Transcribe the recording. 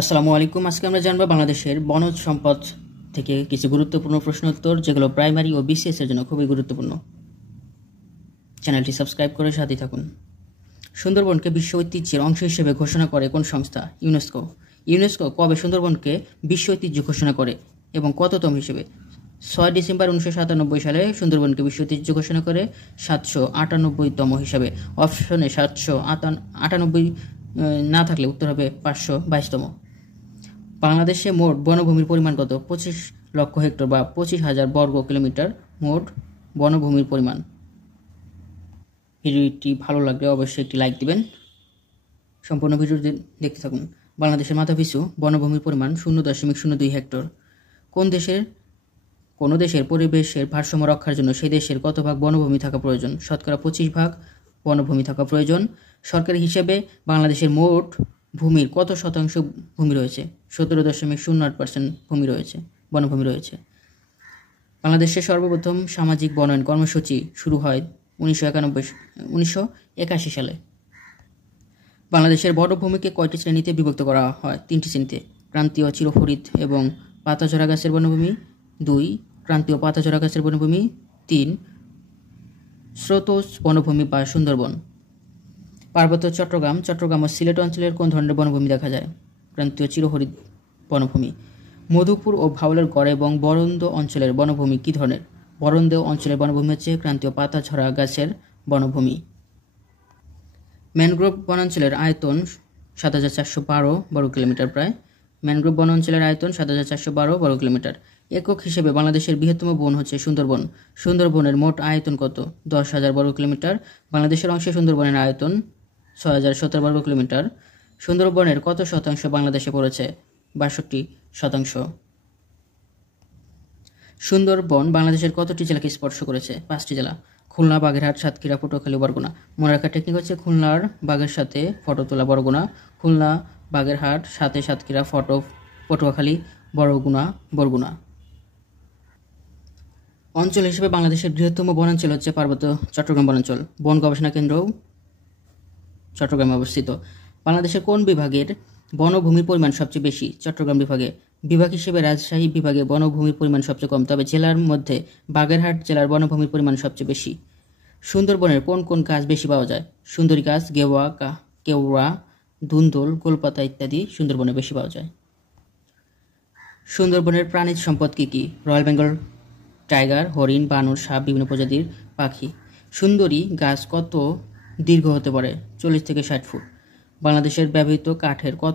আসসালামু আলাইকুম। আজকে আমরা জানবো বাংলাদেশের বনজ সম্পদ থেকে কিছু গুরুত্বপূর্ণ প্রশ্ন উত্তর, যেগুলো প্রাইমারি ও বিসিএস এর জন্য খুবই গুরুত্বপূর্ণ। চ্যানেলটি সাবস্ক্রাইব করে সাথে থাকুন। সুন্দরবনকে বিশ্ব ঐতিহ্যের অংশ হিসেবে ঘোষণা করে কোন সংস্থা? ইউনেস্কো। ইউনেস্কো কবে সুন্দরবনকে বিশ্ব ঐতিহ্য ঘোষণা করে এবং কততম হিসেবে? 6 ডিসেম্বর 1997 সালে সুন্দরবনকে বিশ্ব ঐতিহ্য ঘোষণা করে 798তম হিসাবে। অপশনে 798 না থাকলে উত্তর হবে 522তম। বাংলাদেশে মোট বনভূমির পরিমাণ কত? 25 লক্ষ হেক্টর বা 25,000 বর্গ কিলোমিটার মোট বনভূমির পরিমাণ। ভিডিওটি ভালো লাগলে অবশ্যই একটি লাইক দিবেন। সম্পূর্ণ ভিডিওটি দেখতে থাকুন। বাংলাদেশের মাথাপিছু বনভূমির পরিমাণ 0.02 হেক্টর। কোনো দেশের পরিবেশের ভারসাম্য রক্ষার জন্য সেই দেশের কত ভাগ বনভূমি থাকা প্রয়োজন? শতকরা 25 ভাগ বনভূমি থাকা প্রয়োজন। সরকারি হিসেবে বাংলাদেশের মোট ভূমির কত শতাংশ ভূমি রয়েছে? 17.08% ভূমি রয়েছে, বনভূমি রয়েছে। বাংলাদেশের সর্বপ্রথম সামাজিক বনায়ন কর্মসূচি শুরু হয় 1981 সালে। বাংলাদেশের বনভূমিকে কয়টি শ্রেণীতে বিভক্ত করা হয়? 3টি শ্রেণীতে। ক্রান্তীয় চিরহরিৎ এবং পাতাঝরা গাছের বনভূমি, 2 ক্রান্তীয় পাতাঝরা গাছের বনভূমি, 3 স্রোতজ বনভূমি বা সুন্দরবন। পার্বত্য চট্টগ্রাম ও সিলেট অঞ্চলের কোন ধরনের বনভূমি দেখা যায়? ক্রান্তীয় চিরহরিৎ বনভূমি। মধুপুর ও ভাওলের গড় এবং বরন্দ অঞ্চলের বনভূমি কি ধরনের? বরন্দ অঞ্চলের বনভূমি হচ্ছে ক্রান্তীয় পাতাঝরা গাছের বনভূমি। ম্যানগ্রোভ বনাঞ্চলের আয়তন 7,412 বর্গ কিলোমিটার প্রায়। ম্যানগ্রোভ বনাঞ্চলের আয়তন 7,412 বর্গ কিলোমিটার। একক হিসেবে বাংলাদেশের বৃহত্তম বন হচ্ছে সুন্দরবন। সুন্দরবনের মোট আয়তন কত? 10,000 বর্গ কিলোমিটার। বাংলাদেশের অংশে সুন্দরবনের আয়তন 6,017 বর্গ কিলোমিটার। সুন্দরবনের কত শতাংশ বাংলাদেশে পড়েছে? 62%। সুন্দরবন বাংলাদেশের কতটি জেলাকে স্পর্শ করেছে? 5টি জেলা। খুলনা, বাগেরহাট, সাতক্ষীরা, পটুয়াখালী, বরগুনা। মনে রাখার টেকনিক হচ্ছে খুলনার বাগের সাথে ফটো তোলা বরগুনা, খুলনা, বাগেরহাট, সাথে সাতক্ষীরা, পটুয়াখালী, বরগুনা। অঞ্চল হিসেবে বাংলাদেশের বৃহত্তম বনাঞ্চল হচ্ছে পার্বত্য চট্টগ্রাম বনাঞ্চল। বন গবেষণা কেন্দ্র চট্টগ্রামে অবস্থিত। বাংলাদেশের কোন বিভাগের বনভূমির পরিমাণ সবচেয়ে বেশি? চট্টগ্রাম বিভাগে। বিভাগ হিসেবে রাজশাহী বিভাগে বনভূমির পরিমাণ সবচেয়ে কম, তবে জেলার মধ্যে বাগেরহাট জেলার বনভূমির পরিমাণ সবচেয়ে বেশি। সুন্দরবনের কোন কোন গাছ বেশি পাওয়া যায়? সুন্দরী গাছ, কেওড়া, ধুন্দুল, গোলপাতা ইত্যাদি সুন্দরবনে বেশি পাওয়া যায়। সুন্দরবনের প্রাণীজ সম্পদ কি কি? রয়্যাল বেঙ্গল টাইগার, হরিণ, বানর, সাপ, বিভিন্ন প্রজাতির পাখি। সুন্দরী গাছ কত দীর্ঘ হতে পারে? 40 থেকে 60 ফুট। বাংলাদেশের ব্যবহৃত কাঠের কত